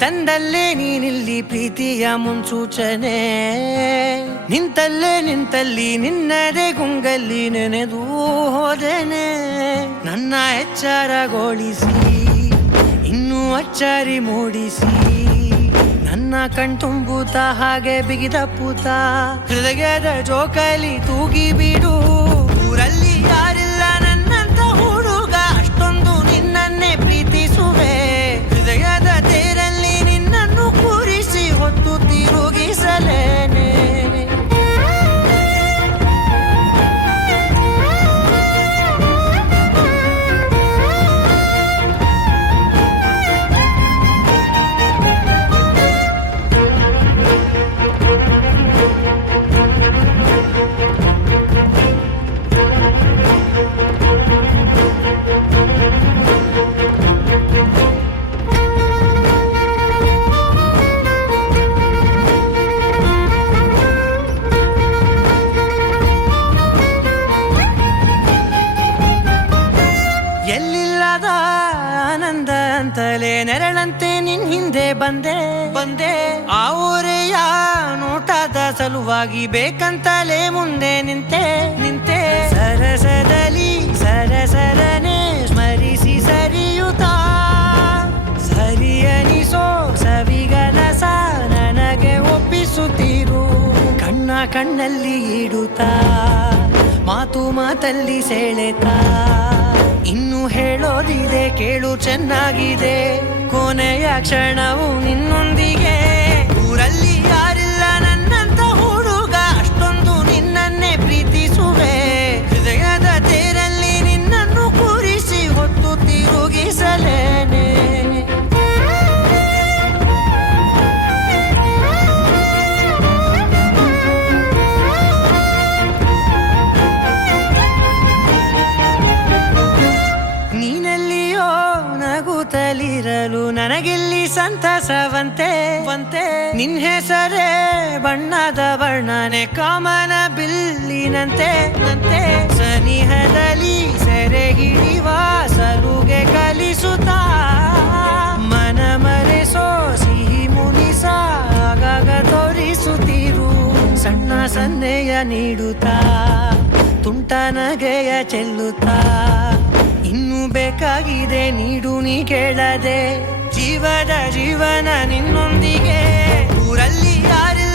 ತಂದಲ್ಲೇ ನೀನಿಲ್ಲಿ ಪ್ರೀತಿಯ ಮುನ್ಸೂಚನೆ. ನಿಂತಲ್ಲಿ ನಿನ್ನದೇ ಗುಂಗಲ್ಲಿ ನೆನೆದು ಹೋದೆನೆ. ನನ್ನ ಎಚ್ಚರಗೊಳಿಸಿ ಇನ್ನೂ ಅಚ್ಚರಿ ಮೂಡಿಸಿ, ನನ್ನ ಕಣ್ತುಂಬುತ್ತ ಹಾಗೆ ಬಿಗಿದ ಪೂತ. ಹೃದಯದ ಜೋಕಾಲಿ ತೂಗಿ ಬಿಡು, ಊರಲ್ಲಿ ಯಾರಿಲ್ಲ ನನ್ನಂತ ಹುಡುಗ, ಅಷ್ಟೊಂದು ನಿನ್ನನ್ನೇ ಪ್ರೀತಿಸುವೆ. ಹೃದಯದ ತೇರಲ್ಲಿ ನಿನ್ನನ್ನು ಕೂರಿಸಿ ಹೊತ್ತು ತಿರುಗಿಸಲೇನೆ. ಎಲ್ಲಿಲ್ಲದ ಆನಂದ ಅಂತಲೇ ನೆರಳಂತೆ ನಿನ್ ಹಿಂದೆ ಬಂದೆ. ಆ ಊರೆಯ ನೋಟದ ಸಲುವಾಗಿ ಬೇಕಂತಲೇ ಮುಂದೆ ನಿಂತೆ. ಸರಸದಲ್ಲಿ ಸರಸರನೆ ಸ್ಮರಿಸಿ ಸರಿಯುತ್ತಾ, ಸರಿಯನಿಸೋ ಸವಿಗನಸ ನನಗೆ ಒಪ್ಪಿಸುತ್ತೀರು. ಕಣ್ಣಲ್ಲಿ ಇಡುತ್ತಾ, ಮಾತಲ್ಲಿ ಸೆಳೆತಾ, ಇನ್ನು ಹೇಳೋದಿದೆ ಕೇಳು ಚೆನ್ನಾಗಿದೆ. ಕೊನೆಯ ಕ್ಷಣವು ನಿನ್ನೊಂದಿಗೆ, ಊರಲ್ಲಿ ಯಾರಿಲ್ಲ ನನ್ನಂತ ಹುಡುಗ, ಅಷ್ಟೊಂದು ನಿನ್ನನ್ನೇ ಪ್ರೀತಿಸುವೆ. ಹೃದಯದ ತೇರಲ್ಲಿ ನಿನ್ನನ್ನು ಕೂರಿಸಿ ಹೊತ್ತು ತಿರುಗಿಸಲೇನೆ. ನಗುತ್ತಲಿರಲು ನನಗಿಲ್ಲಿ ಸಂತಸವಂತೆ. ನಿನ್ ಹೆಸರೇ ಬಣ್ಣದ ವರ್ಣನೆ ಕಾಮನ ಬಿಲ್ಲಿನಂತೆ. ಸನಿಹದಲ್ಲಿ ಸೆರೆಗಿಳಿವ ಸಲುಗೆ ಕಲಿಸುತ್ತಾ, ಮನ ಮರೆಸೋ ಸಿಹಿ ಮುನಿಸ ಆಗಾಗ ತೋರಿಸುತ್ತೀರು. ಸಣ್ಣ ಸನ್ನೆಯ ನೀಡುತ್ತಾ, ತುಂಟ ನಗೆಯ ಚೆಲ್ಲುತ್ತಾ, ಇನ್ನು ಬೇಕಾಗಿದೆ ನೀಡು ನೀ ಕೇಳದೆ. ಜೀವನ ನಿನ್ನೊಂದಿಗೆ, ಊರಲ್ಲಿ ಯಾರಿಲ್ಲ